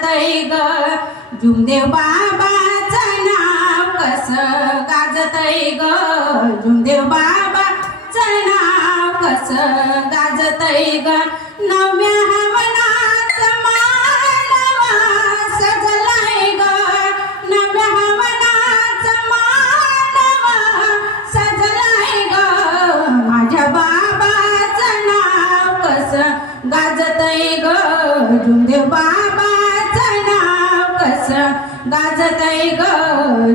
गाजतय ग जुमदेव बाबाचं नाव कसं गाजतय ग जुमदेव बाबाचं नाव कसं गाजतय ग नव्या हवनाचं मानवा सजलाय ग नव्या हवनाचं मानवा सजलाय ग माझ्या बाबाचं नाव कसं गाजतय ग जुमदेव बाबाचं नाव कसं गाजतय ग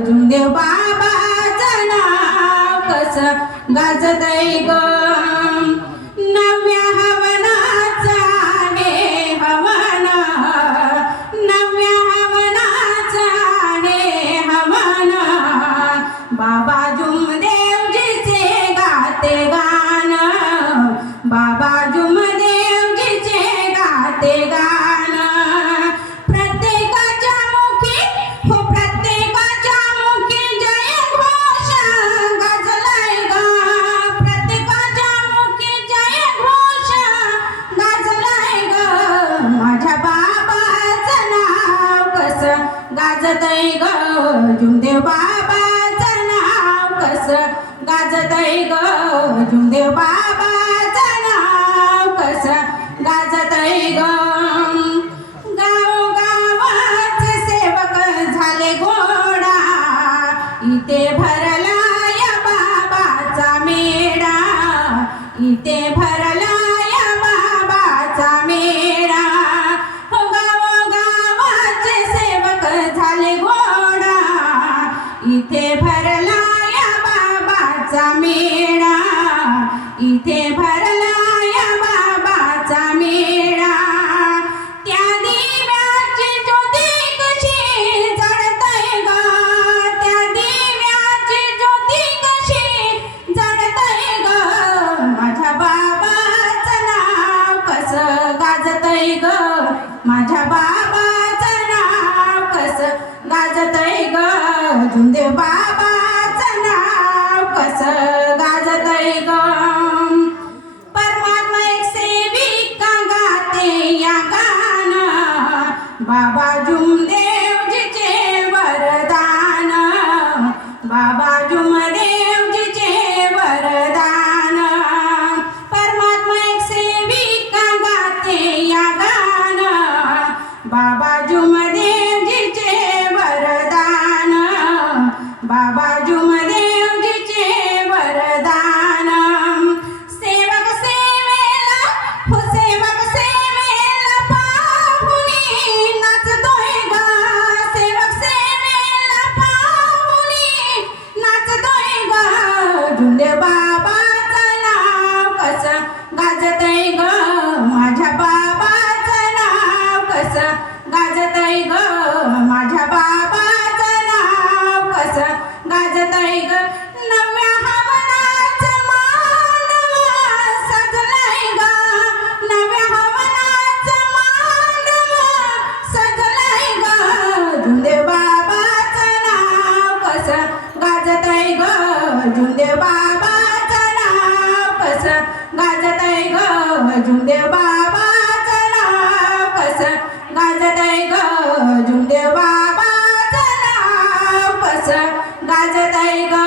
जुमदेव बाबाचं नाव कसं गाजतय ग नव्या हवनाचा ने हवन नव्या हवनाचा ने हवन बाबा जुमदेवजीचे गाते गान बाबा जुमदेवजीचे गाते गान प्रत्येकाच्या मुखी हो प्रत्येकाच्या मुखी जय घोष गाजलाय ग प्रत्येकाच्या मुखी जय घोष गाजलाय ग माझ्या बाबाचं नाव कसं गाजतय ग जुमदेव बाबाचं नाव कसं गाजतय ग जुमदेव बाबाचं नाव कसं गाजतय ग गावोगावाचे सेवक झाले गोडा इथे भरला या बाबाचा मेळा इथे भरला या बाबाचा मेळा हो गावोगावाचे सेवक झाले गोडा इथे भरला या बाबाचा मेळा इथे भरला या बाबाचा मेळा त्या दिव्याची ज्योती कशी जळतय ग त्या दिव्याची ज्योती कशी जळतय ग माझ्या बाबाचं नाव कसं गाजतय ग माझ्या बाबाचं नाव कसं गाजतय ग जुमदेव बाबाचं नाव कसं गाजतय ग परमात्मा एक सेविका गाते या गान बाबा जुमदेवजीचे वरदान बाबा जुमदेवजीचे वरदान परमात्मा एक सेविका गाते या गान बाबा जुमदेवजीचे वरदान बाबा जुमदेवजीचे वरदान सेवक सेवेला हो सेवक सेवेला पाहुणी नाचतोय ग सेवक सेवेला पाहुणी नाचतोय ग जुमदेव बाबाचं नाव कसं गाजतय ग माझ्या बाबाचं नाव कसं गाजतय ग माझ्या बाबाचं नाव कसं गाजतय ग नव्या हवनाचं मानवा सजलाय ग नव्या हवनाचं मानवा सजलाय ग जुमदेव बाबाचं नाव कसं गाजतय ग जुमदेव बाबाचं नाव कसं गाजतय ग जुमदेव बाबाचं नाव कसं गाजतय ग जुमदेव बाबाचं नाव कसं गाजतय ग